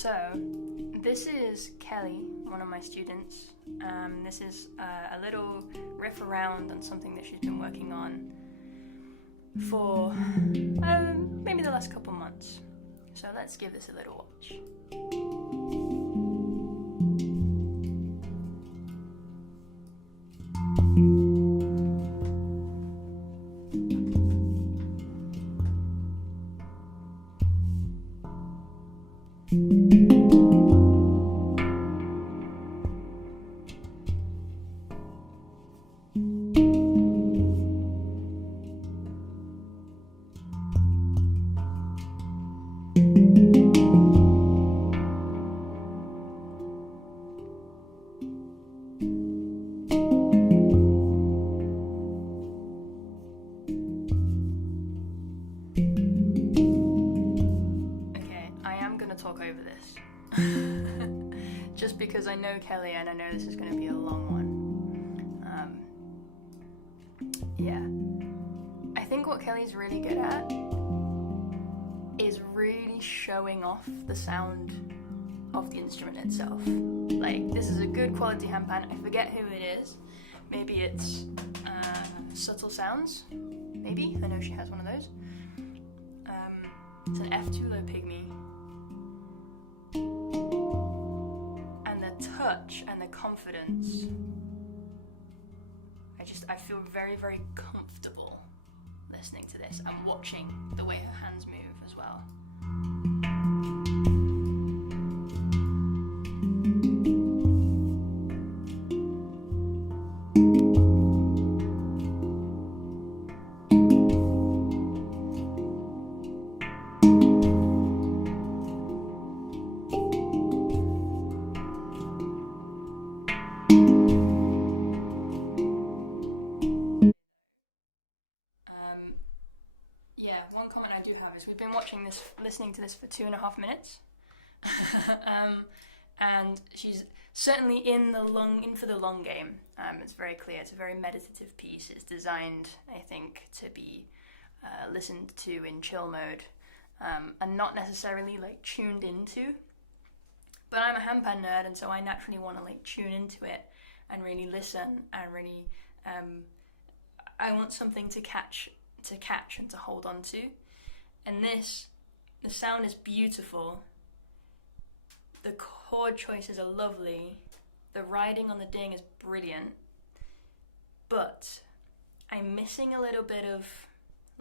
So, this is Kelly, one of my students. This is a little riff around on something that she's been working on for maybe the last couple months. So let's give this a little watch. Talk over this just because I know Kelly and I know this is going to be a long one. I think what Kelly's really good at is really showing off the sound of the instrument itself. Like, this is a good quality handpan. I forget who it is. Maybe it's Subtle Sounds, maybe. I know she has one of those. It's an F2 low pygmy. And the touch and the confidence, I feel very, very comfortable listening to this and watching the way her hands move as well. One comment I do have is we've been listening to this for 2.5 minutes, and she's certainly in for the long game. It's very clear. It's a very meditative piece. It's designed, I think, to be listened to in chill mode, and not necessarily like tuned into. But I'm a handpan nerd, and so I naturally want to like tune into it and really listen and really. I want something to catch and to hold on to. And the sound is beautiful. The chord choices are lovely. The riding on the ding is brilliant. But I'm missing a little bit of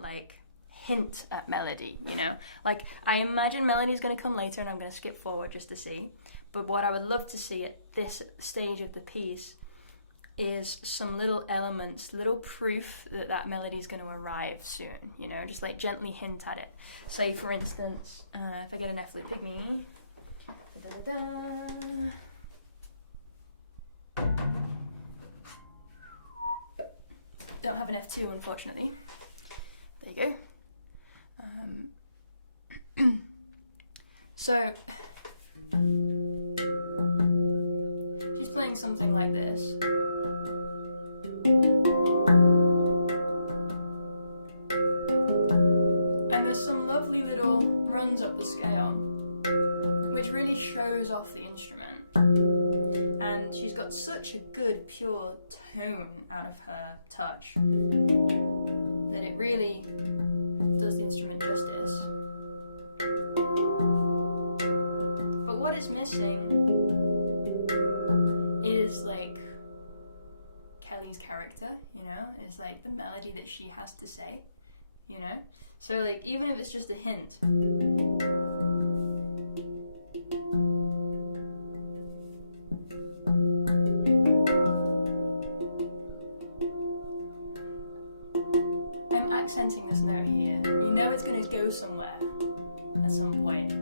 like hint at melody, you know? Like, I imagine melody's gonna come later and I'm gonna skip forward just to see. But what I would love to see at this stage of the piece is some little elements, little proof that melody is going to arrive soon, you know, just like gently hint at it. Say, for instance, if I get an F loop pygmy, don't have an F2, unfortunately. There you go. So she's playing something like this. And there's some lovely little runs up the scale, which really shows off the instrument. And she's got such a good, pure tone out of her touch that it really does the instrument justice. But what is missing is like Kelly's character, you know? It's like the melody that she has to say, you know? So like, even if it's just a hint, I'm accenting this note here. You know it's going to go somewhere at some point.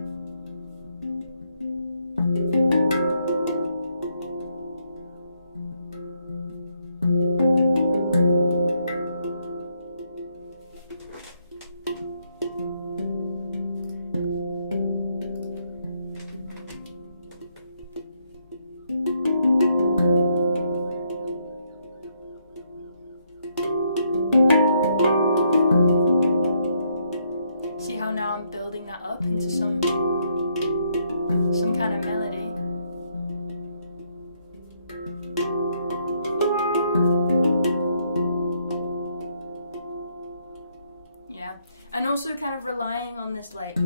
kind of melody. Yeah, and also kind of relying on this like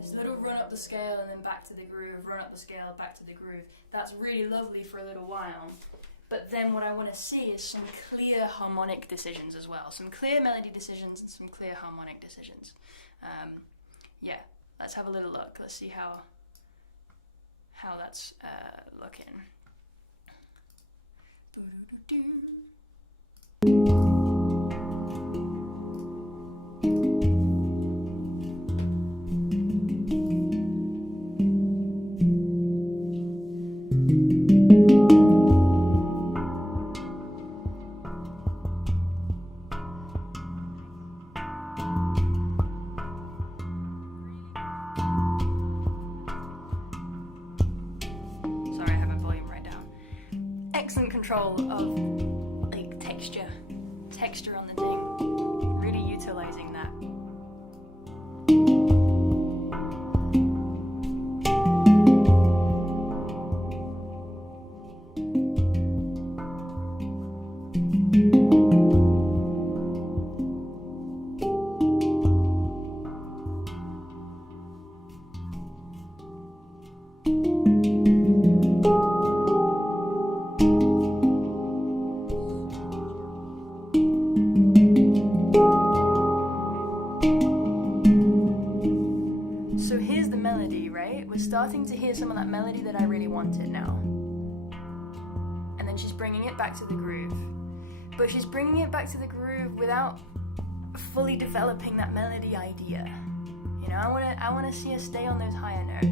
this little run up the scale and then back to the groove, run up the scale, back to the groove. That's really lovely for a little while. But then what I want to see is some clear harmonic decisions as well. Some clear melody decisions and some clear harmonic decisions. Yeah, let's have a little look. Let's see how that's looking. Excellent control of like texture on the ding, really utilizing that. Starting to hear some of that melody that I really wanted now. And then she's bringing it back to the groove. But she's bringing it back to the groove without fully developing that melody idea. You know, I want to see her stay on those higher notes.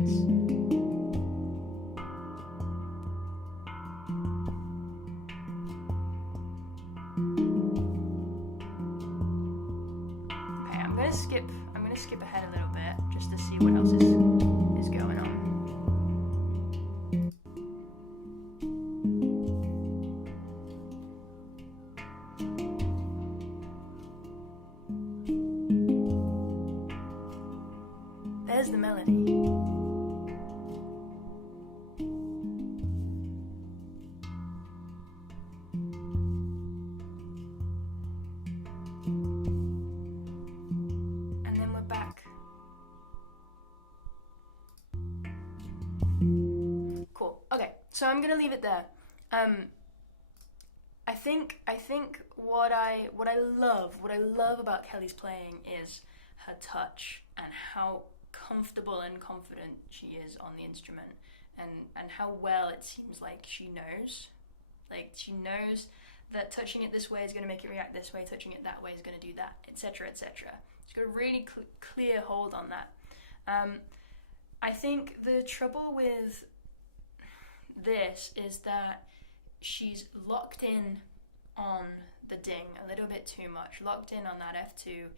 Okay, I'm gonna skip ahead a little bit just to see what else is going on. There's the melody. And then we're back. Cool. Okay, so I'm gonna leave it there. I think what I love about Kelly's playing is her touch and how comfortable and confident she is on the instrument, and how well it seems like she knows. Like, she knows that touching it this way is going to make it react this way, touching it that way is going to do that, etc., etc. She's got a really clear hold on that. I think the trouble with this is that she's locked in on the ding a little bit too much, locked in on that F2.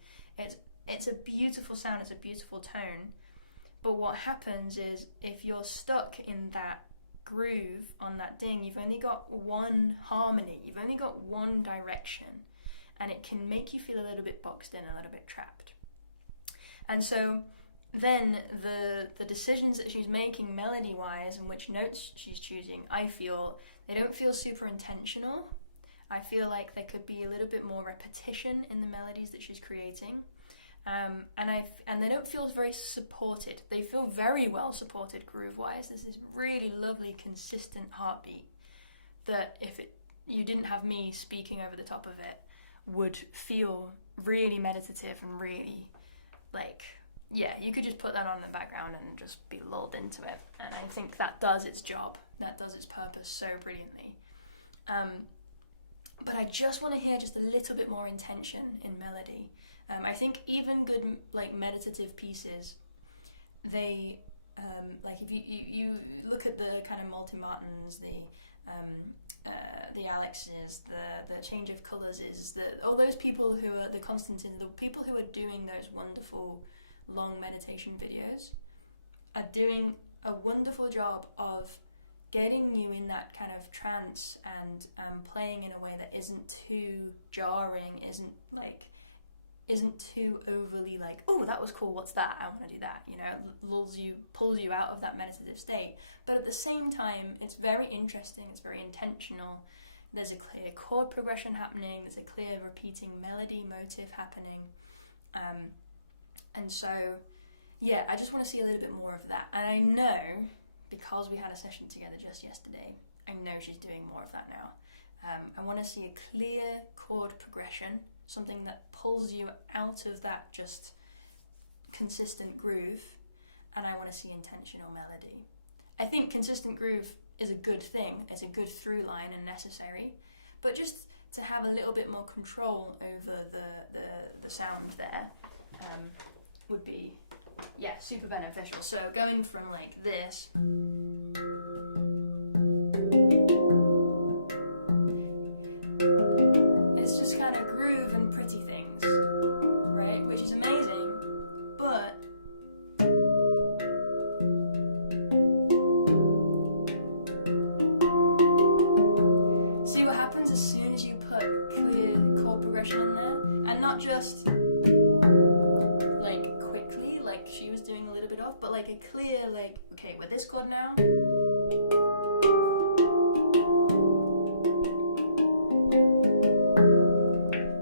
It's a beautiful sound, it's a beautiful tone, but what happens is if you're stuck in that groove on that ding, you've only got one harmony, you've only got one direction, and it can make you feel a little bit boxed in, a little bit trapped. And so then the decisions that she's making melody-wise and which notes she's choosing, I feel, they don't feel super intentional. I feel like there could be a little bit more repetition in the melodies that she's creating. And they don't feel very supported. They feel very well supported groove-wise. There's this really lovely, consistent heartbeat that if you didn't have me speaking over the top of it, would feel really meditative and really, like, yeah, you could just put that on in the background and just be lulled into it. And I think that does its job. That does its purpose so brilliantly. But I just want to hear just a little bit more intention in melody. I think even good, like, meditative pieces, they, like, if you look at the kind of Multi Martins, the Alexes, the change of colours is all those people who are the Constantines, the people who are doing those wonderful long meditation videos are doing a wonderful job of getting you in that kind of trance and playing in a way that isn't too jarring, isn't too overly like, oh, that was cool, what's that, I want to do that, you know, pulls you out of that meditative state. But at the same time, it's very interesting, it's very intentional. There's a clear chord progression happening, there's a clear repeating melody motive happening. And so, yeah, I just want to see a little bit more of that. And I know, because we had a session together just yesterday, I know she's doing more of that now. I want to see a clear chord progression, something that pulls you out of that just consistent groove, and I want to see intentional melody. I think consistent groove is a good thing, it's a good through line and necessary, but just to have a little bit more control over the sound there would be, yeah, super beneficial. So going from like this it's just kind of groove and pretty things, right? Which is amazing, but see what happens as soon as you put clear chord progression in there, and not just like quickly, like she was doing a little bit of, but like a clear, like, okay, with this chord now,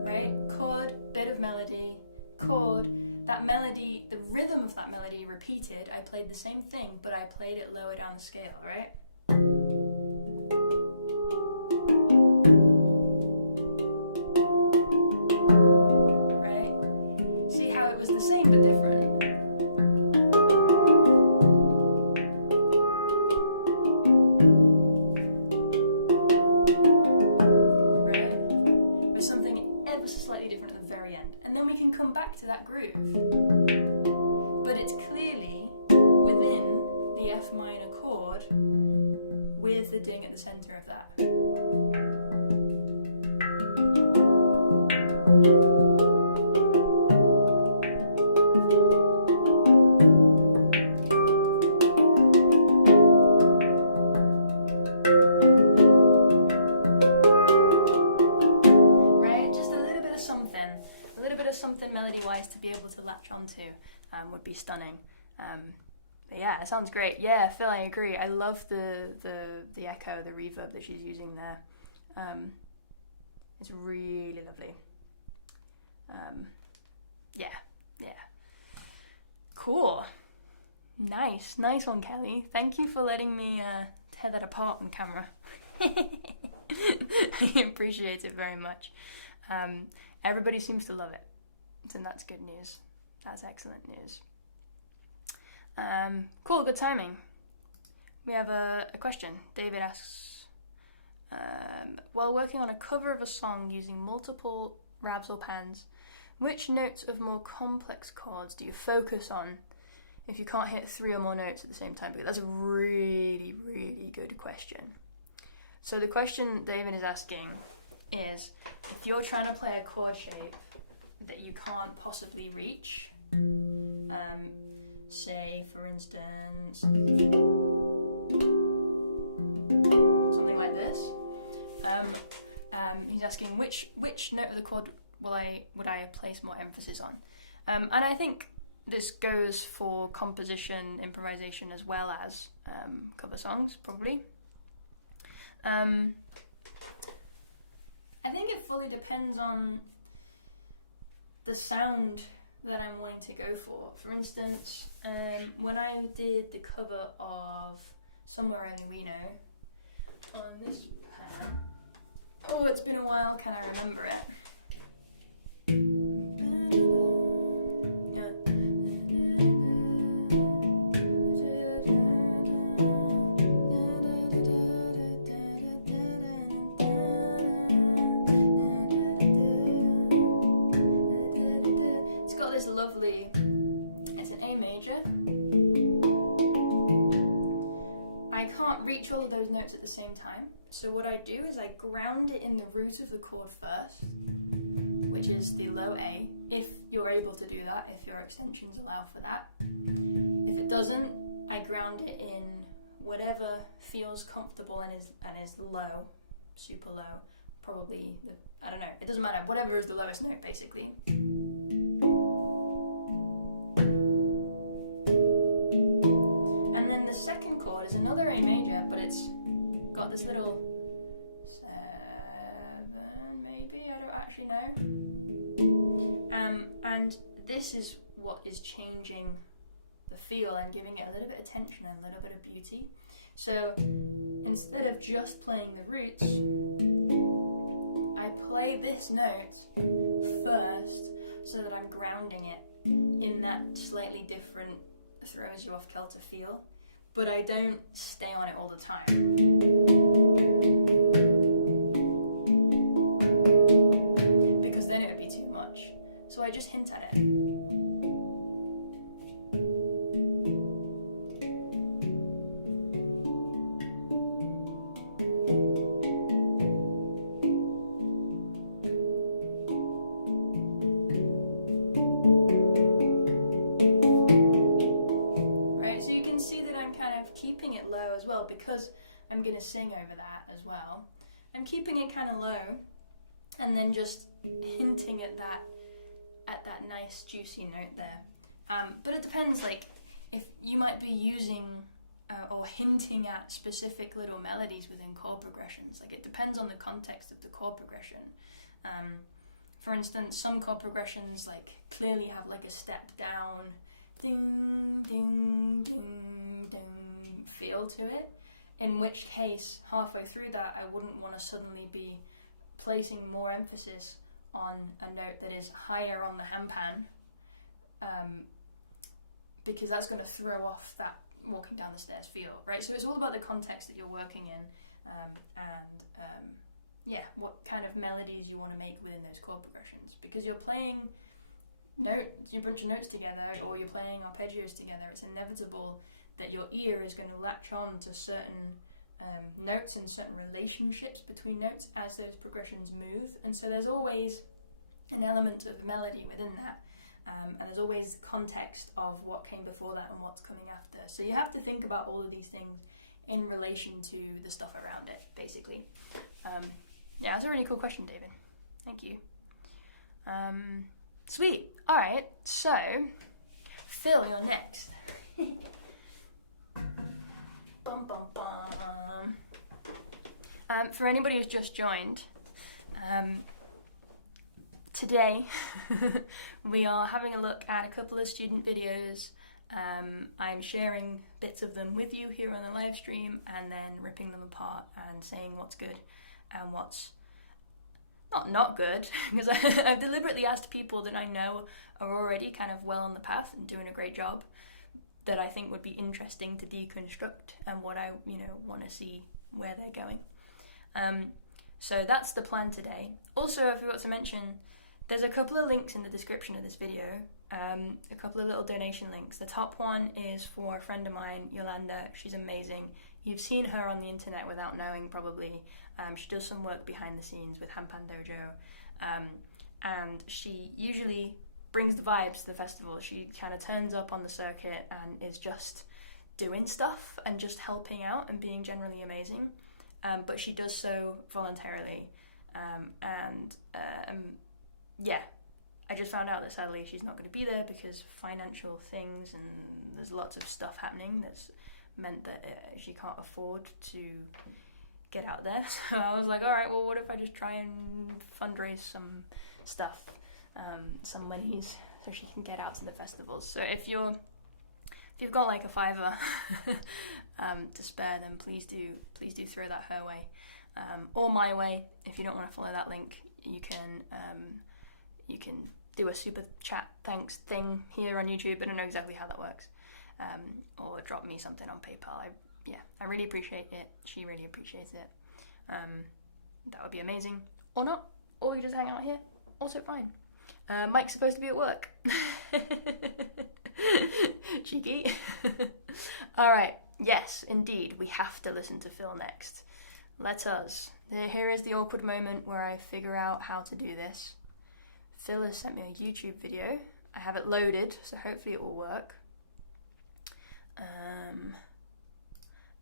right? Chord, bit of melody, chord, that melody, the rhythm of that melody repeated. I played the same thing, but I played it lower down the scale, right? See how it was the same but different? Right? With something ever so slightly different at the very end. And then we can come back to that groove. But it's clearly within the F minor chord with the ding at the center of that. Something melody-wise to be able to latch onto would be stunning. But yeah, it sounds great. Yeah, Phil, I agree. I love the echo, the reverb that she's using there. It's really lovely. Yeah. Cool. Nice one, Kelly. Thank you for letting me tear that apart on camera. I appreciate it very much. Everybody seems to love it. And that's good news. That's excellent news. Cool, good timing. We have a question. David asks, while working on a cover of a song using multiple rabs or pans, which notes of more complex chords do you focus on if you can't hit 3 or more notes at the same time? Because that's a really, really good question. So the question David is asking is, if you're trying to play a chord shape that you can't possibly reach, say for instance something like this, he's asking which note of the chord would I place more emphasis on, and I think this goes for composition, improvisation, as well as cover songs, probably. I think it fully depends on the sound that I'm wanting to go for. For instance, when I did the cover of Somewhere Only We Know on this pan, oh, it's been a while, can I remember it? It's an A major. I can't reach all of those notes at the same time, so what I do is I ground it in the root of the chord first, which is the low A, if you're able to do that, if your extensions allow for that. If it doesn't, I ground it in whatever feels comfortable and is low, super low, probably, I don't know, it doesn't matter, whatever is the lowest note basically. And then the second chord is another A major, but it's got this little 7 maybe, I don't actually know. And this is what is changing the feel and giving it a little bit of tension and a little bit of beauty. So instead of just playing the roots, I play this note first so that I'm grounding it in that slightly different, throws you off kilter feel, but I don't stay on it all the time. Because then it would be too much. So I just hint at it. Because I'm going to sing over that as well. I'm keeping it kind of low and then just hinting at that nice juicy note there. But it depends, like, if you might be using or hinting at specific little melodies within chord progressions. Like, it depends on the context of the chord progression. For instance, some chord progressions like clearly have like a step down, ding, ding, ding, ding feel to it. In which case, halfway through that, I wouldn't want to suddenly be placing more emphasis on a note that is higher on the handpan, because that's going to throw off that walking down the stairs feel, right? So it's all about the context that you're working in, what kind of melodies you want to make within those chord progressions. Because you're playing a bunch of notes together, or you're playing arpeggios together, it's inevitable that your ear is going to latch on to certain notes and certain relationships between notes as those progressions move. And so there's always an element of melody within that. And there's always context of what came before that and what's coming after. So you have to think about all of these things in relation to the stuff around it, basically. That's a really cool question, David. Thank you. Sweet. All right, so Phil, you're next. Bum, bum, bum. For anybody who's just joined, today we are having a look at a couple of student videos. I'm sharing bits of them with you here on the live stream and then ripping them apart and saying what's good and what's not good, because I've deliberately asked people that I know are already kind of well on the path and doing a great job, that I think would be interesting to deconstruct and what I want to see where they're going. So that's the plan today. Also, I forgot to mention, there's a couple of links in the description of this video, a couple of little donation links. The top one is for a friend of mine, Yolanda. She's amazing. You've seen her on the internet without knowing, probably. She does some work behind the scenes with Handpan Dojo, and she usually brings the vibes to the festival. She kind of turns up on the circuit and is just doing stuff and just helping out and being generally amazing. But she does so voluntarily. I just found out that sadly she's not going to be there because financial things, and there's lots of stuff happening that's meant that she can't afford to get out there. So I was like, all right, well, what if I just try and fundraise some stuff, some monies, so she can get out to the festivals. So if you've got like a $5 to spare, then please do throw that her way, or my way. If you don't want to follow that link, you can do a super chat thanks thing here on YouTube. I don't know exactly how that works, or drop me something on PayPal. I really appreciate it. She really appreciates it. That would be amazing. Or not, or you just hang out here, also fine. Mike's supposed to be at work. Cheeky. Alright, yes, indeed, we have to listen to Phil next. Let us. Here is the awkward moment where I figure out how to do this. Phil has sent me a YouTube video. I have it loaded, so hopefully it will work.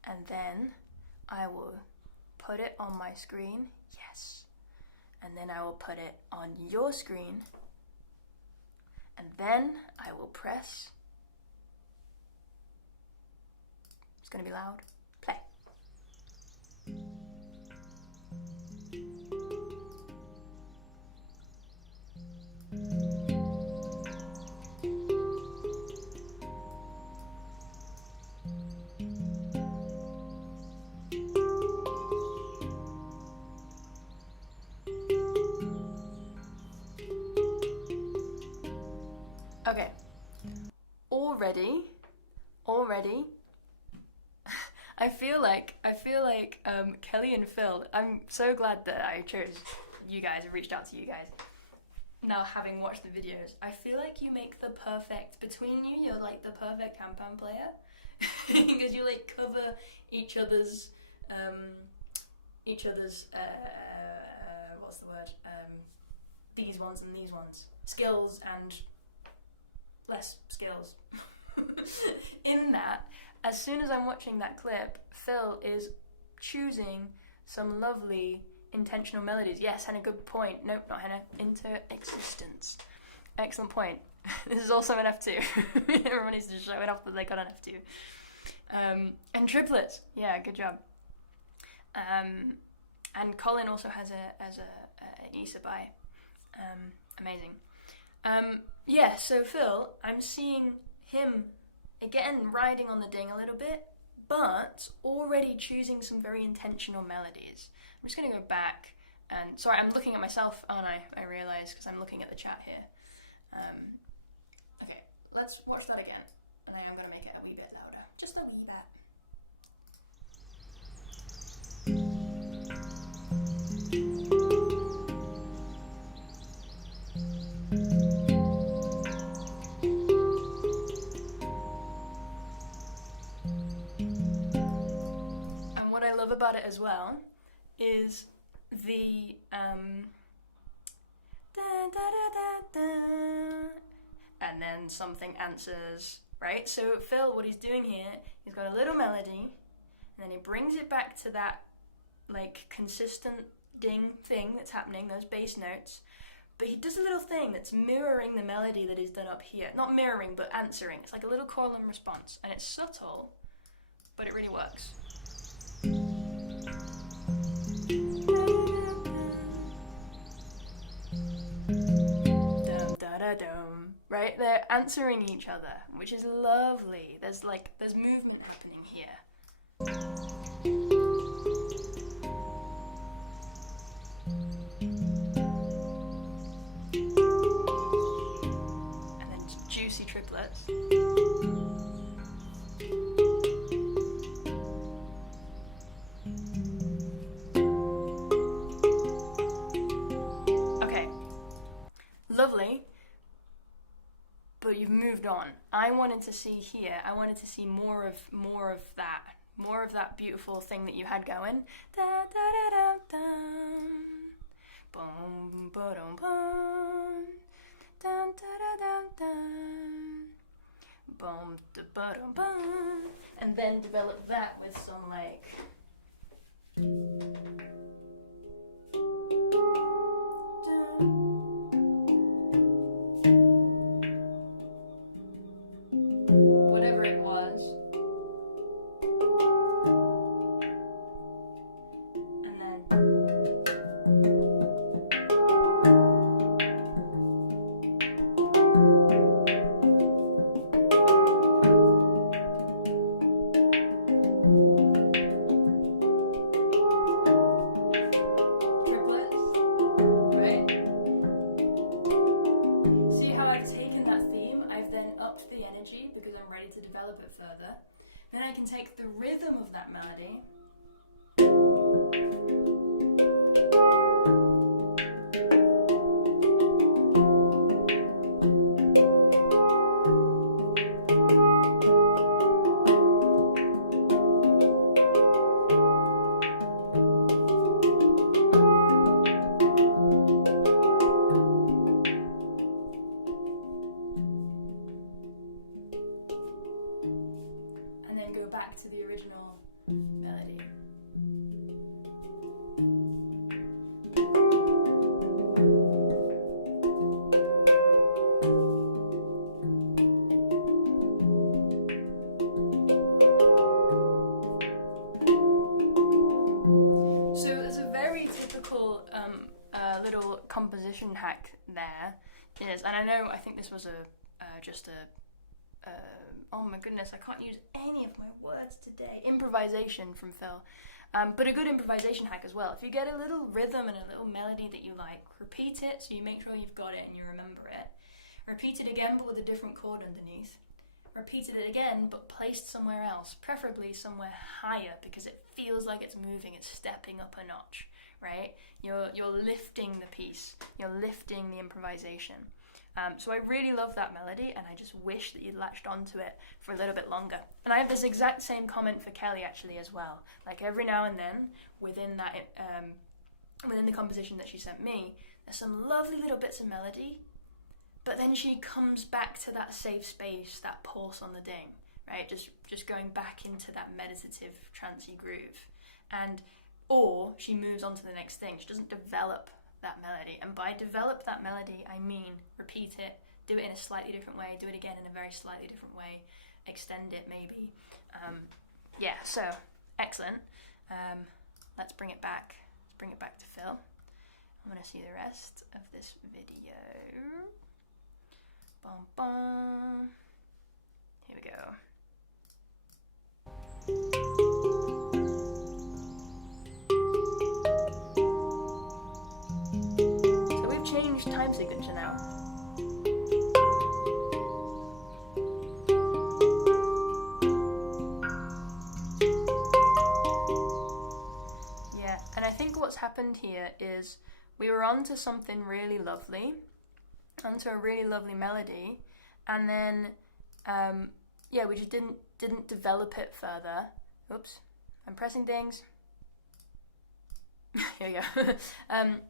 and then I will put it on my screen. Yes. And then I will put it on your screen. And then I will press. It's going to be loud. Play. Okay, already, I feel like Kelly and Phil, I'm so glad that I chose you guys, reached out to you guys. Now having watched the videos, I feel like you make the perfect, between you, you're like the perfect handpan player. Because you like cover each other's, what's the word, these ones and these ones. Skills and less skills. In that, as soon as I'm watching that clip, Phil is choosing some lovely intentional melodies. Yes, Henna, good point. Nope, not Henna. Into existence. Excellent point. This is also an F2. Everyone needs to show it off that they got an F2. And triplets. Yeah, good job. And Colin also has an Isabai. Amazing. Yeah, so Phil, I'm seeing him again riding on the ding a little bit, but already choosing some very intentional melodies. I'm just going to go back and, sorry, I'm looking at myself, aren't I? I realise, because I'm looking at the chat here. Okay, let's watch that again, and I am going to make it a wee bit louder, just a wee bit. About it as well is the and then something answers, right? So Phil, what he's doing here, he's got a little melody and then he brings it back to that like consistent ding thing that's happening, those bass notes, but he does a little thing that's mirroring the melody that is done up here. Not mirroring, but answering. It's like a little call and response, and it's subtle, but it really works. Right? They're answering each other, which is lovely. There's movement happening here. And then juicy triplets. Okay. Lovely. But you've moved on. I wanted to see here, I wanted to see more of that beautiful thing that you had going. Da da da da da. Boom ba dum bum. Dum da da dum dum. Boom da ba dum bum. And then develop that with some like whatever it was. And then triplets, right? See how I've taken that theme, I've then upped the energy because I'm ready to develop it further. Then I can take the rhythm of that melody and then go back to the original hack there is, and I think this was oh my goodness, I can't use any of my words today. Improvisation from Phil. But a good improvisation hack as well. If you get a little rhythm and a little melody that you like, repeat it so you make sure you've got it and you remember it. Repeat it again but with a different chord underneath. Repeated it again but placed somewhere else, preferably somewhere higher, because it feels like it's moving, it's stepping up a notch, right? You're lifting the piece, you're lifting the improvisation. So I really love that melody, and I just wish that you'd latched onto it for a little bit longer. And I have this exact same comment for Kelly actually as well. Like every now and then, within that, within the composition that she sent me, there's some lovely little bits of melody, but then she comes back to that safe space, that pulse on the ding, right? Just going back into that meditative, trancey groove, or she moves on to the next thing. She doesn't develop that melody, and by develop that melody I mean repeat it, do it in a slightly different way, do it again in a very slightly different way, extend it maybe. So excellent. Let's bring it back to Phil. I'm gonna see the rest of this video. Bum, bum. Here we go. Change time signature now. Yeah, and I think what's happened here is we were onto something really lovely, onto a really lovely melody, and then we just didn't develop it further. Oops, I'm pressing things. Here we go.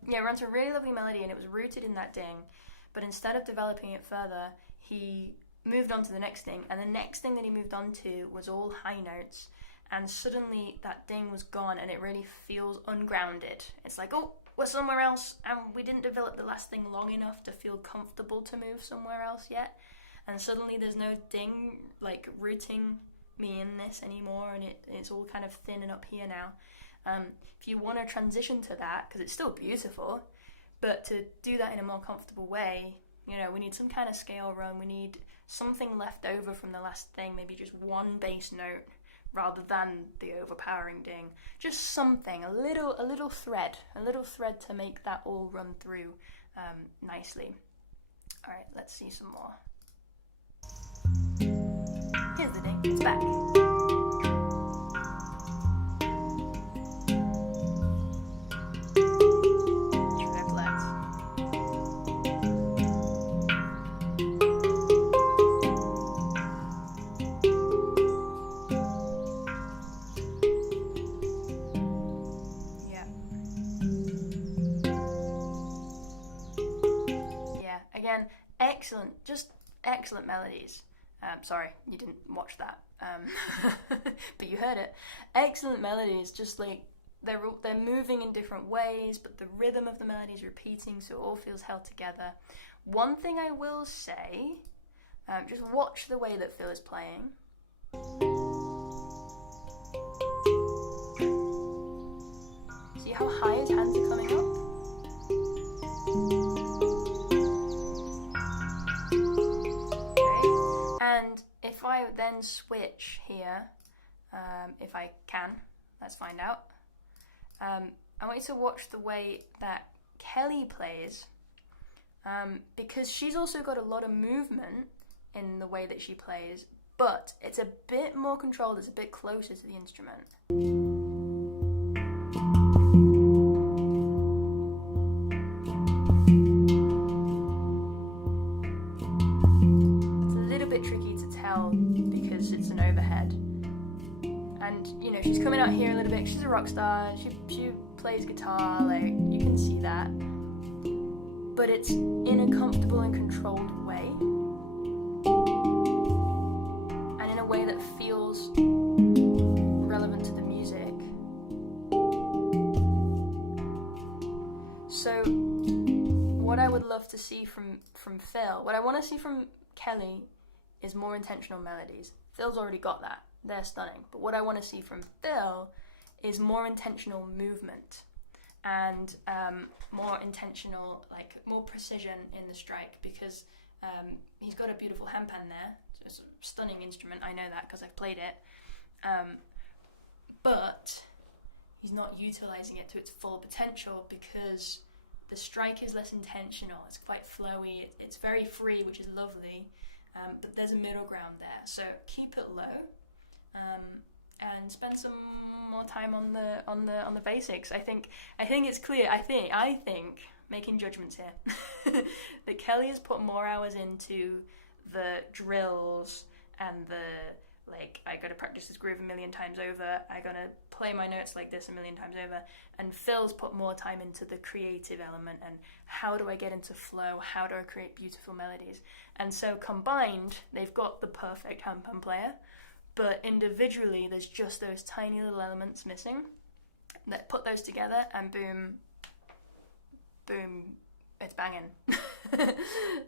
We're onto a really lovely melody, and it was rooted in that ding, but instead of developing it further, he moved on to the next thing, and the next thing that he moved on to was all high notes, and suddenly that ding was gone, and it really feels ungrounded. It's like, oh, we're somewhere else, and we didn't develop the last thing long enough to feel comfortable to move somewhere else yet, and suddenly there's no ding like rooting me in this anymore, and it's all kind of thin and up here now. If you want to transition to that, because it's still beautiful, but to do that in a more comfortable way, we need some kind of scale run, we need something left over from the last thing, maybe just one bass note rather than the overpowering ding. Just something, a little thread to make that all run through nicely. Alright, let's see some more. Here's the ding, it's back. Excellent melodies. Sorry, you didn't watch that, but you heard it. Excellent melodies, just like they're moving in different ways, but the rhythm of the melody is repeating, so it all feels held together. One thing I will say, just watch the way that Phil is playing. See how high his hands are coming up? And if I then switch here, if I can, let's find out. I want you to watch the way that Kelly plays, because she's also got a lot of movement in the way that she plays, but it's a bit more controlled, it's a bit closer to the instrument. Because it's an overhead, and she's coming out here a little bit. She's a rock star, she plays guitar, like you can see that, but it's in a comfortable and controlled way, and in a way that feels relevant to the music. So what I would love to see from Phil, what I want to see from Kelly is more intentional melodies. Phil's already got that. They're stunning. But what I want to see from Phil is more intentional movement. and more intentional, like more precision in the strike, because he's got a beautiful handpan there. So it's a stunning instrument. I know that because I've played it. But he's not utilizing it to its full potential because the strike is less intentional. It's quite flowy. It's very free, which is lovely. But there's a middle ground there. So keep it low, and spend some more time on the basics. I think it's clear. I think making judgments here that Kelly has put more hours into the drills and the, like, I gotta practice this groove a million times over, I gotta play my notes like this a million times over, and Phil's put more time into the creative element and how do I get into flow, how do I create beautiful melodies. And so combined, they've got the perfect handpan player, but individually there's just those tiny little elements missing. That put those together and boom, it's banging.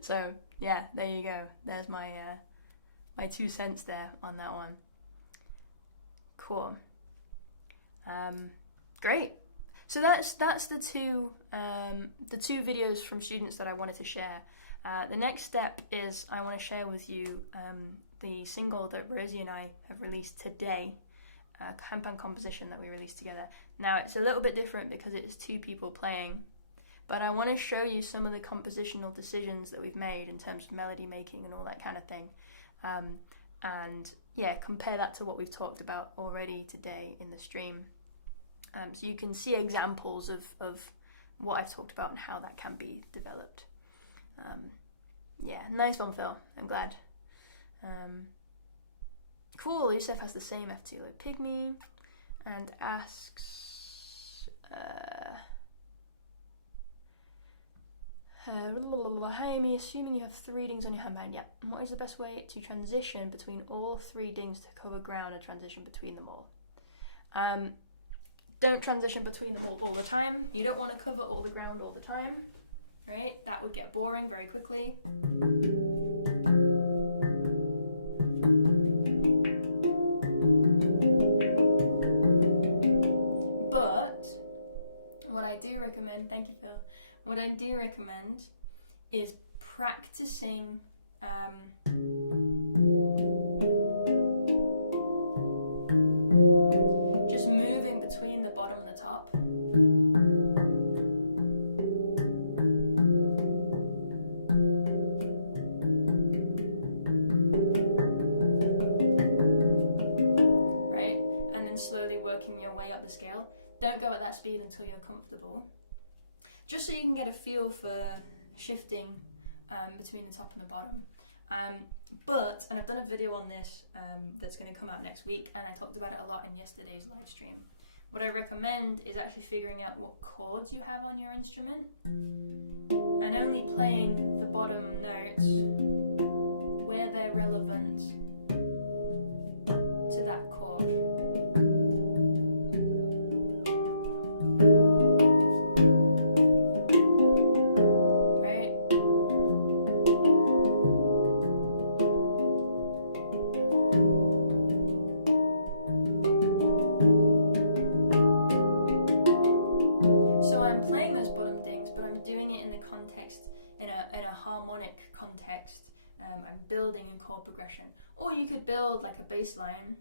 So yeah, there you go. There's my 2 cents there on that one. Cool. Great. So that's the two videos from students that I wanted to share. The next step is I want to share with you the single that Rosie and I have released today, handpan composition that we released together. Now it's a little bit different because it's 2 people playing, but I want to show you some of the compositional decisions that we've made in terms of melody making and all that kind of thing. And yeah, compare that to what we've talked about already today in the stream. So you can see examples of what I've talked about and how that can be developed. Yeah, nice one, Phil. I'm glad. Cool, Yusef has the same F2 like Pygmy and asks, hi Amy, assuming you have 3 dings on your handpan, yeah. What is the best way to transition between all 3 dings to cover ground and transition between them all? Don't transition between them all the time. You don't want to cover all the ground all the time, right? That would get boring very quickly. But what I do recommend, thank you Phil, what I do recommend is practicing just moving between the bottom and the top. Right? And then slowly working your way up the scale. Don't go at that speed until you're comfortable. Just so you can get a feel for shifting between the top and the bottom. And I've done a video on this that's going to come out next week, and I talked about it a lot in yesterday's live stream. What I recommend is actually figuring out what chords you have on your instrument and only playing the bottom notes where they're relevant to that chord. I'm building in chord progression, or you could build like a bass line.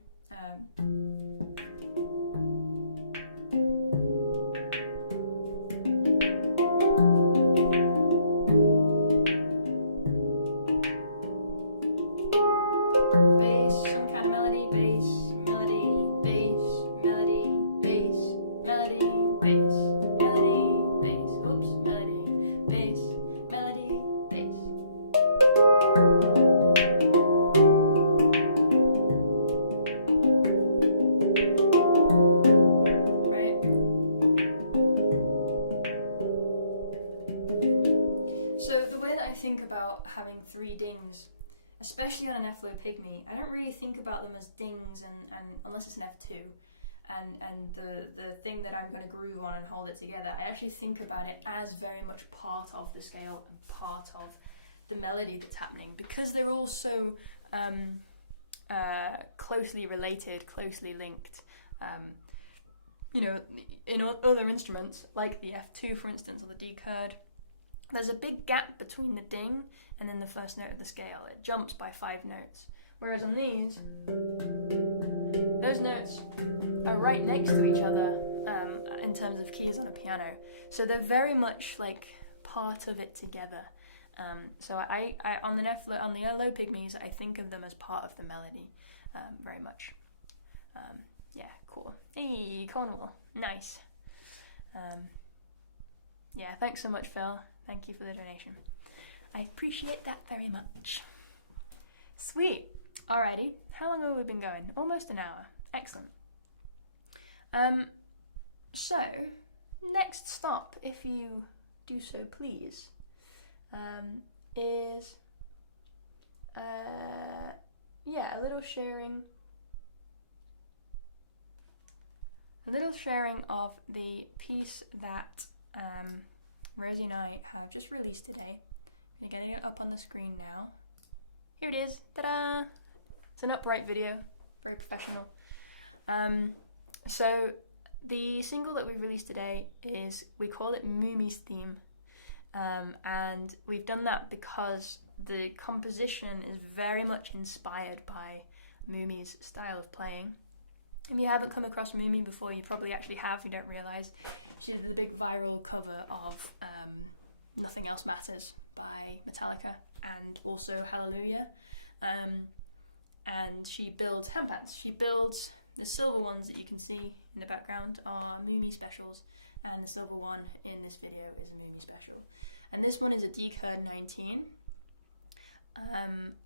Having 3 dings, especially on an F-low Pygmy, I don't really think about them as dings and unless it's an F2 and the thing that I'm going to groove on and hold it together. I actually think about it as very much part of the scale and part of the melody that's happening, because they're all so closely related, closely linked. you know, in other instruments, like the F2 for instance, or the D chord, there's a big gap between the ding and then the first note of the scale. It jumps by 5 notes. Whereas on these, those notes are right next to each other in terms of keys on a piano. So they're very much like part of it together. So I on the low pygmies, I think of them as part of the melody, very much. Yeah, cool. Hey, Cornwall, nice. Yeah, thanks so much, Phil. Thank you for the donation. I appreciate that very much. Sweet. Alrighty, how long have we been going? Almost an hour. Excellent. So, next stop, if you do so please, is a little sharing of the piece that Rosie and I have just released today. I'm getting it up on the screen now. Here it is. Ta-da! It's an upright video, very professional. So the single that we released today we call it Mumi's Theme, and we've done that because the composition is very much inspired by Mumi's style of playing. If you haven't come across Mumi before, you probably actually have, you don't realise. She did the big viral cover of Nothing Else Matters by Metallica, and also Hallelujah. And she builds handpans. She builds the silver ones that you can see in the background are Mumi specials, and the silver one in this video is a Mumi special. And this one is a D chord 19.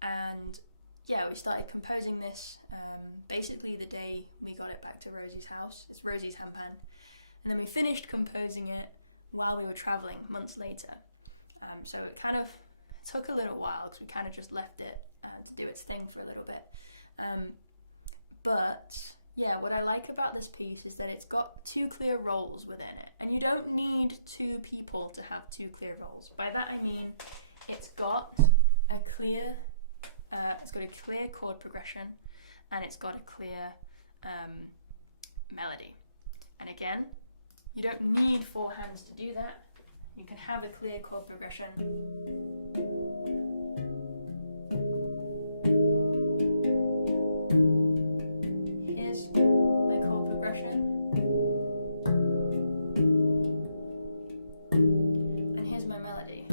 And yeah, we started composing this basically the day we got it back to Rosie's house. It's Rosie's handpan. And then we finished composing it while we were traveling months later. So it kind of took a little while because we kind of just left it to do its thing for a little bit. But yeah, what I like about this piece is that it's got 2 clear roles within it. And you don't need 2 people to have 2 clear roles. By that I mean it's got a clear chord progression, and it's got a clear melody. And again, you don't need 4 hands to do that. You can have a clear chord progression. Here's my chord progression. And here's my melody.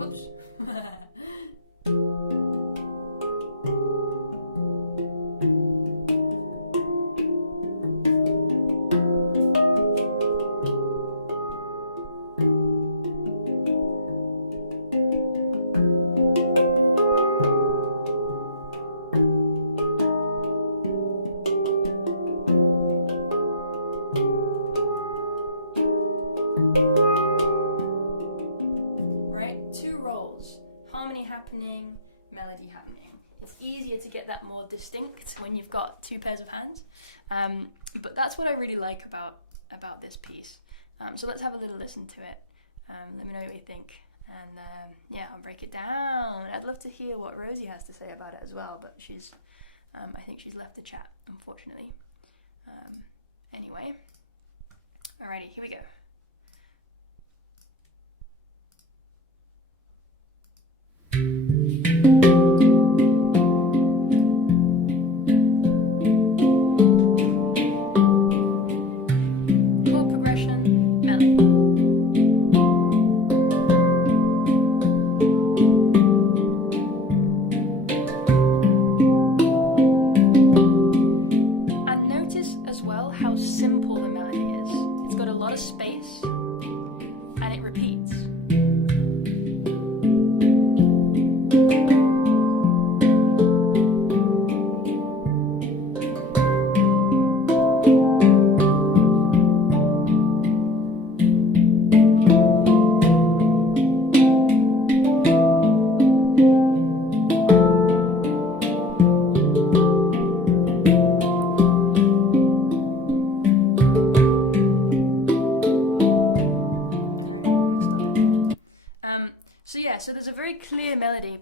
Oops. Melody happening. It's easier to get that more distinct when you've got 2 pairs of hands, but that's what I really like about this piece. So let's have a little listen to it. Let me know what you think, and yeah, I'll break it down. I'd love to hear what Rosie has to say about it as well, but I think she's left the chat, unfortunately. Anyway, alrighty, here we go. So there's a very clear melody,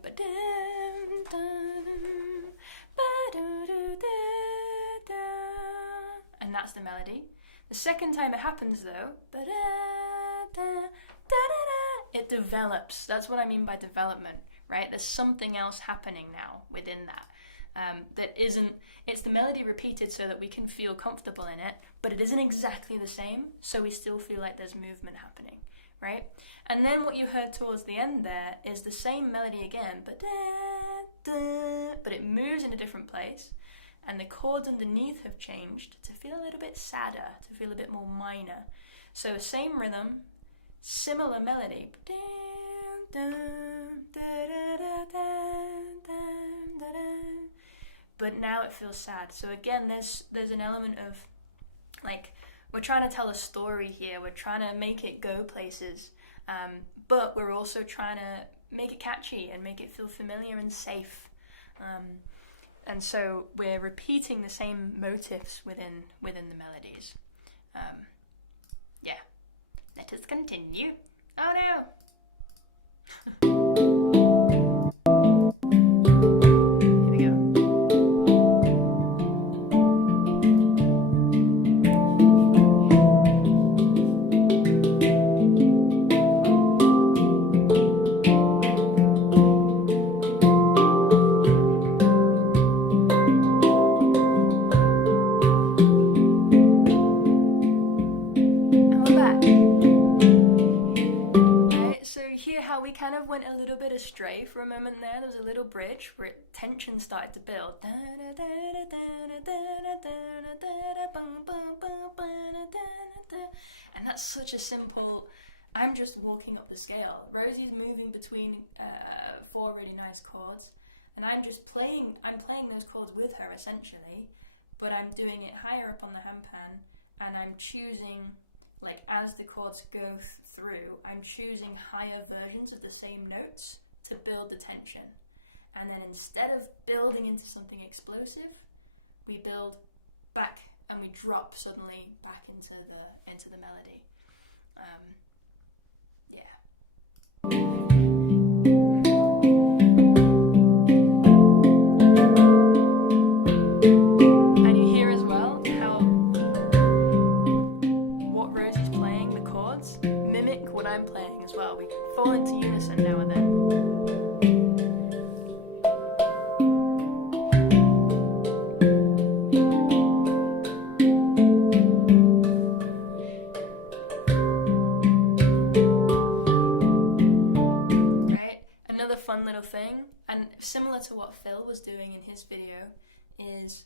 and that's the melody. The second time it happens though, it develops. That's what I mean by development, right? There's something else happening now within that. That isn't, it's the melody repeated so that we can feel comfortable in it, but it isn't exactly the same, so we still feel like there's movement happening, right? And then what you heard towards the end there is the same melody again, but it moves in a different place, and the chords underneath have changed to feel a little bit sadder, to feel a bit more minor. So same rhythm, similar melody, but now it feels sad. So again, there's an element of, like, we're trying to tell a story here, we're trying to make it go places, but we're also trying to make it catchy and make it feel familiar and safe. And so we're repeating the same motifs within the melodies. Yeah, let us continue. Oh no! We kind of went a little bit astray for a moment there. There was a little bridge where tension started to build. And that's such a simple, I'm just walking up the scale. Rosie's moving between 4 really nice chords, and I'm playing those chords with her essentially, but I'm doing it higher up on the handpan, and I'm choosing, like, as the chords go through, I'm choosing higher versions of the same notes to build the tension. And then instead of building into something explosive, we build back and we drop suddenly back into the melody. And you hear as well how what Rosie's playing, the chords, mimic what I'm playing as well. We can fall into unison now and then. Right? Another fun little thing, and similar to what Phil was doing in his video, is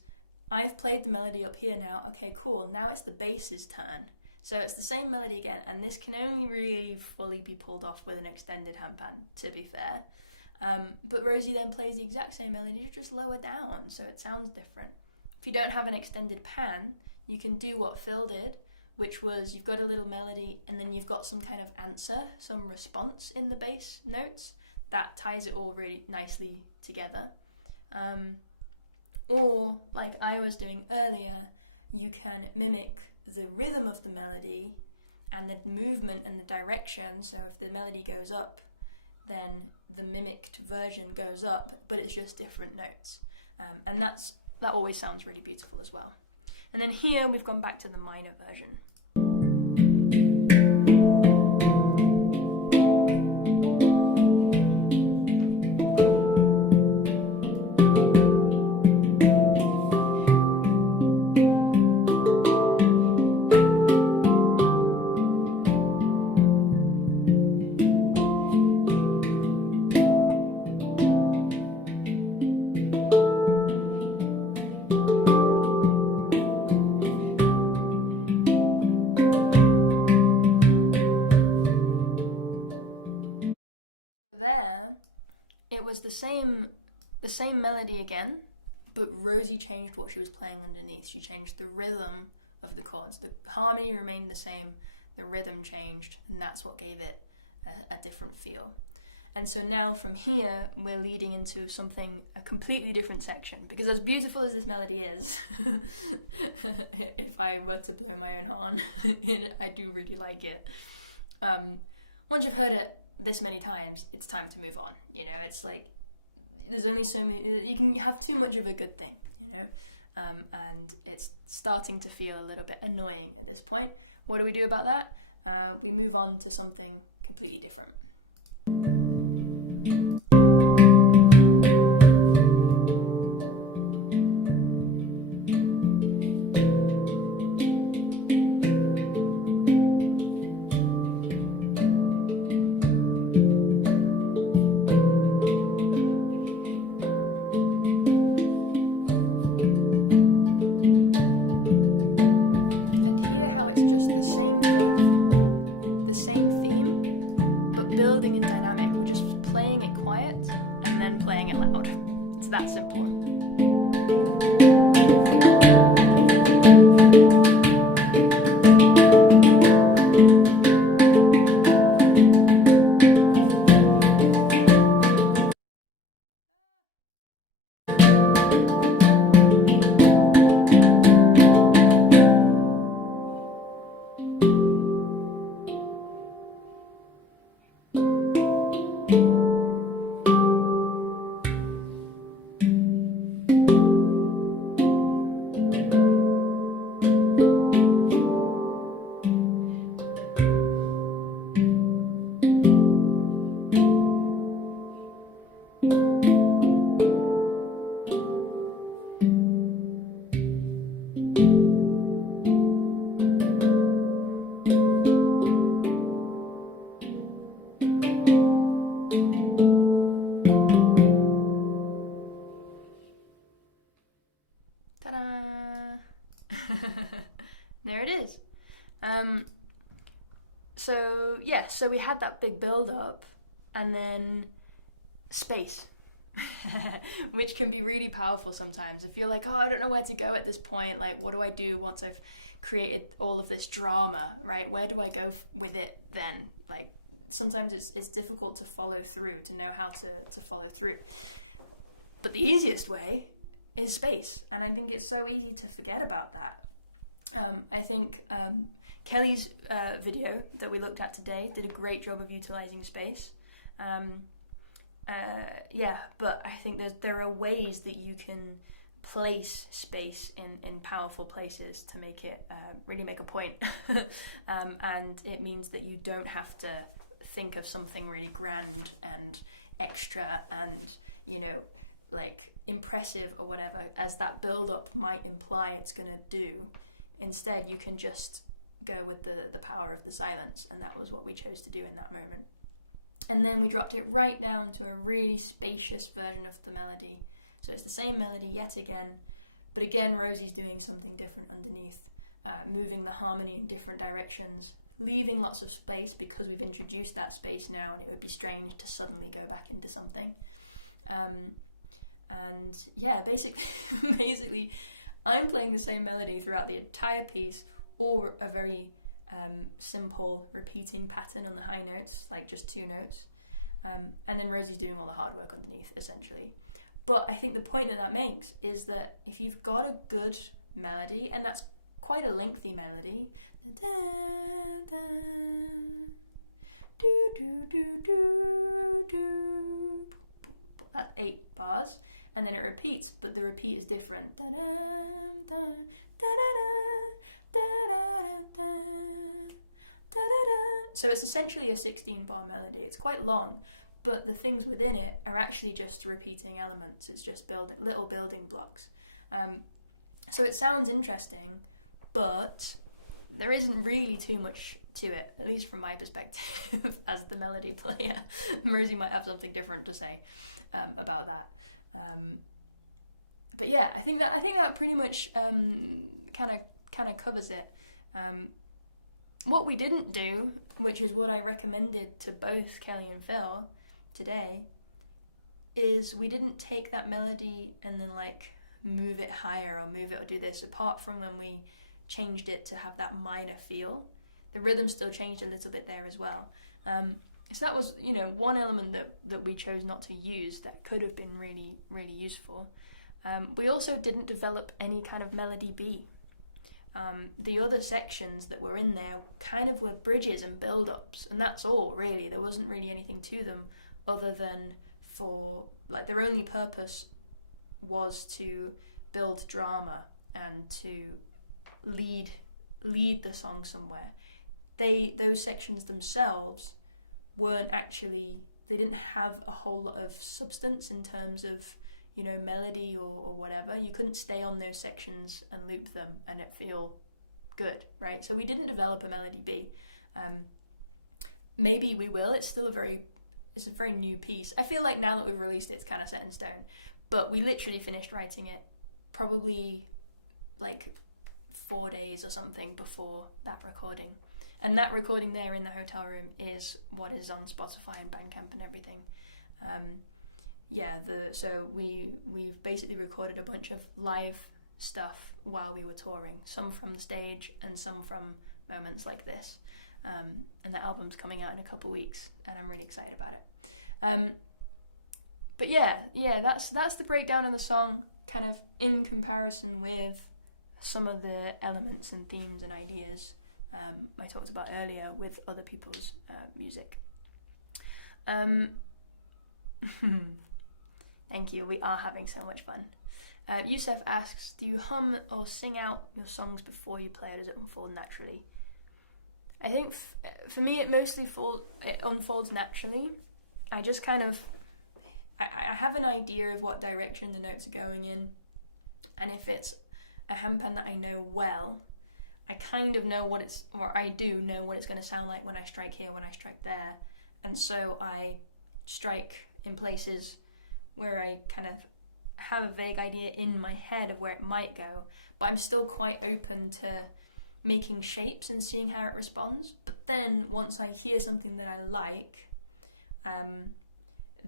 I've played the melody up here now. Okay, cool. Now it's the bass's turn. So it's the same melody again, and this can only really fully be pulled off with an extended handpan, to be fair. But Rosie then plays the exact same melody, just lower down, so it sounds different. If you don't have an extended pan, you can do what Phil did, which was you've got a little melody, and then you've got some kind of answer, some response in the bass notes. That ties it all really nicely together. Or, like I was doing earlier, you can mimic the rhythm of the melody and the movement and the direction. So if the melody goes up, then the mimicked version goes up, but it's just different notes. And that always sounds really beautiful as well. And then here we've gone back to the minor version. The same melody again, but Rosie changed what she was playing underneath. She changed the rhythm of the chords. The harmony remained the same, the rhythm changed, and that's what gave it a different feel. And so now from here, we're leading into a completely different section, because as beautiful as this melody is, if I were to blow my own horn, I do really like it. Once you've heard it this many times, it's time to move on. You know, it's like, there's only so many, you can have too much of a good thing, you know. and it's starting to feel a little bit annoying at this point. What do we do about that? We move on to something completely different. Building a dynamic, we're just playing it quiet and then playing it loud. It's that simple. There it is. So we had that big build up and then space, which can be really powerful sometimes. If you're like, oh, I don't know where to go at this point, like, what do I do once I've created all of this drama, right? Where do I go with it then? Like, sometimes it's difficult to follow through, to know how to follow through. But the easiest way is space, and I think it's so easy to forget about that. I think Kelly's video that we looked at today did a great job of utilizing space. But I think there are ways that you can place space in powerful places to make it really make a point. And it means that you don't have to think of something really grand and extra and, like impressive or whatever, as that build-up might imply it's going to do. Instead, you can just go with the power of the silence, and that was what we chose to do in that moment. And then we dropped it right down to a really spacious version of the melody. So it's the same melody yet again, but again Rosie's doing something different underneath, moving the harmony in different directions, leaving lots of space because we've introduced that space now, and it would be strange to suddenly go back into something. Basically I'm playing the same melody throughout the entire piece, or a very simple repeating pattern on the high notes, like just 2 notes, and then Rosie's doing all the hard work underneath, essentially. But I think the point that makes is that if you've got a good melody, and that's quite a lengthy melody, that's 8 bars, and then it repeats, but the repeat is different. So it's essentially a 16-bar melody. It's quite long, but the things within it are actually just repeating elements. It's just little building blocks. So it sounds interesting, but there isn't really too much to it, at least from my perspective as the melody player. Rosie might have something different to say about that. But yeah, I think that pretty much kind of covers it. What we didn't do, which is what I recommended to both Kelly and Phil today, is we didn't take that melody and then like move it higher or move it or do this, apart from when we changed it to have that minor feel. The rhythm still changed a little bit there as well. So that was, one element that we chose not to use that could have been really, really useful. We also didn't develop any kind of melody B. The other sections that were in there kind of were bridges and build-ups, and that's all really. There wasn't really anything to them other than their only purpose was to build drama and to lead the song somewhere. Those sections themselves weren't actually, they didn't have a whole lot of substance in terms of, you know, melody or whatever. You couldn't stay on those sections and loop them and it feel good, right? So we didn't develop a melody B. Maybe we will. It's still a very new piece. I feel like now that we've released it, it's kind of set in stone. But we literally finished writing it probably like 4 days or something before that recording. And that recording there in the hotel room is what is on Spotify and Bandcamp and everything. So we've basically recorded a bunch of live stuff while we were touring, some from the stage and some from moments like this. And the album's coming out in a couple weeks, and I'm really excited about it. But yeah, that's the breakdown of the song, kind of in comparison with some of the elements and themes and ideas I talked about earlier with other people's music. Thank you, we are having so much fun. Yusef asks, do you hum or sing out your songs before you play, or does it unfold naturally? I think for me it mostly unfolds naturally. I just kind of, I have an idea of what direction the notes are going in, and if it's a handpan that I know well, I kind of know I do know what it's going to sound like when I strike here, when I strike there, and so I strike in places where I kind of have a vague idea in my head of where it might go, but I'm still quite open to making shapes and seeing how it responds. But then once I hear something that I like,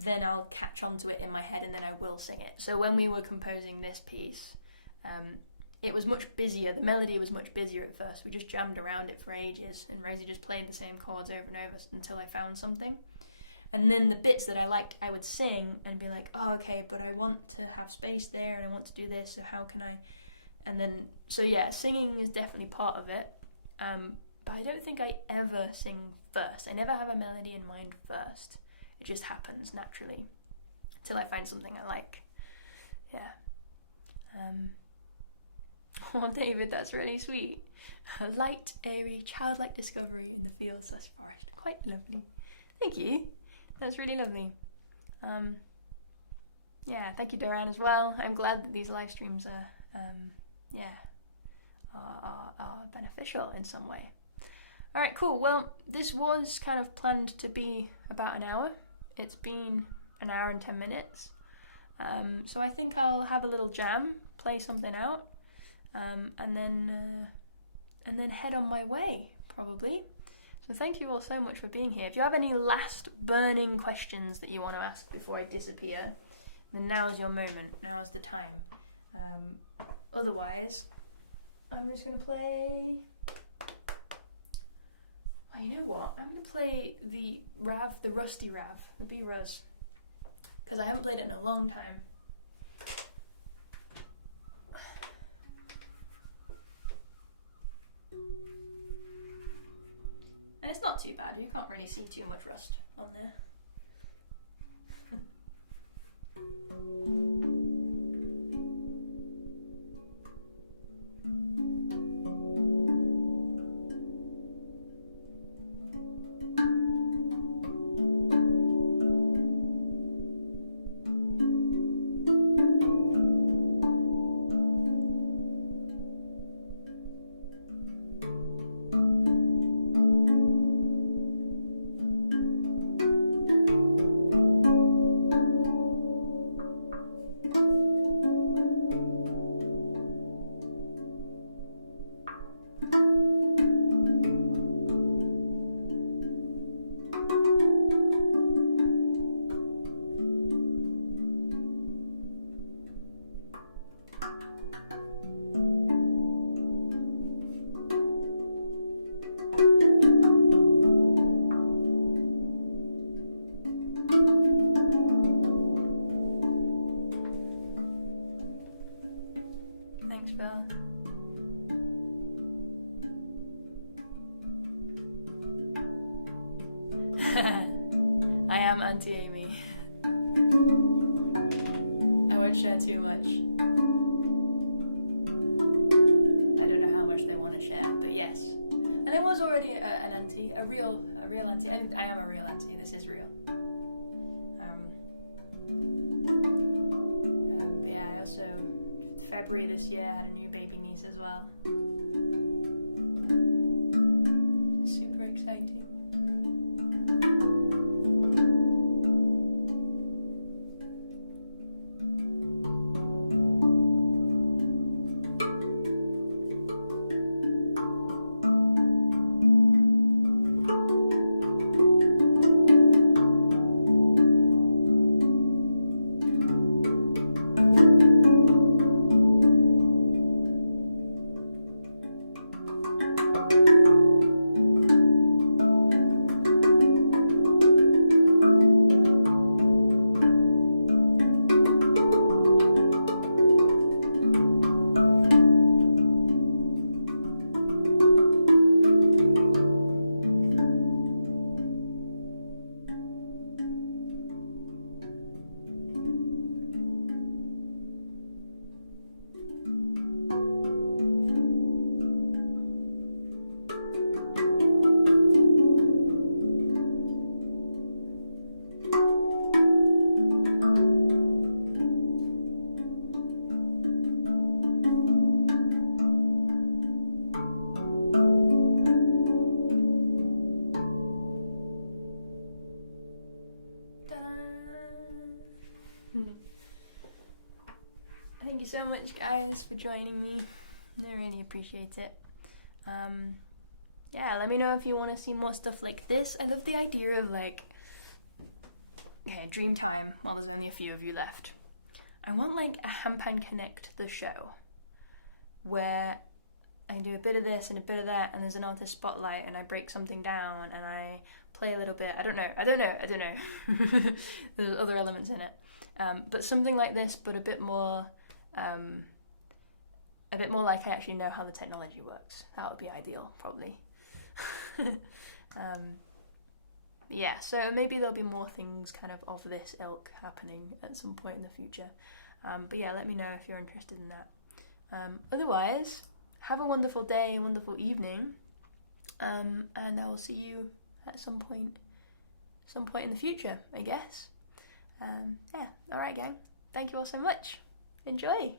then I'll catch onto it in my head and then I will sing it. So when we were composing this piece, it was much busier. The melody was much busier at first. We just jammed around it for ages, and Rosie just played the same chords over and over until I found something. And then the bits that I liked, I would sing and be like, oh, okay, but I want to have space there and I want to do this, so how can I? And then, so yeah, singing is definitely part of it, but I don't think I ever sing first. I never have a melody in mind first. It just happens naturally until I find something I like. Yeah. Oh, David, that's really sweet. A light, airy, childlike discovery in the fields / forest. Quite lovely. Thank you. That's really lovely. Yeah, thank you, Doran, as well. I'm glad that these live streams are beneficial in some way. Alright, cool. Well, this was kind of planned to be about an hour. It's been an hour and 10 minutes. So I think I'll have a little jam, play something out, and then head on my way, probably. So thank you all so much for being here. If you have any last burning questions that you want to ask before I disappear, then now's your moment. Now's the time. Otherwise, I'm just going to play... Oh, you know what? I'm going to play the rusty Rav, the B-Ruz, because I haven't played it in a long time. And it's not too bad, you can't really see too much rust on there. I am Auntie Amy. I won't share too much. was already an auntie, a real auntie, and I am a real auntie. This is real. Yeah. I also February this year had a new baby niece as well. Super exciting. Thank you so much, guys, for joining me. I really appreciate it. Yeah, let me know if you want to see more stuff like this. I love the idea of like, okay, dream time. Well, there's only a few of you left. I want like a Handpan Connect the show, where I do a bit of this and a bit of that, and there's an artist spotlight, and I break something down, and I play a little bit. I don't know. There's other elements in it, but something like this, but a bit more like I actually know how the technology works. That would be ideal, probably. Yeah, so maybe there'll be more things kind of this ilk happening at some point in the future. But yeah, let me know if you're interested in that. Otherwise, have a wonderful day, a wonderful evening, and I will see you at some point in the future, I guess. Yeah, alright gang, thank you all so much. Enjoy!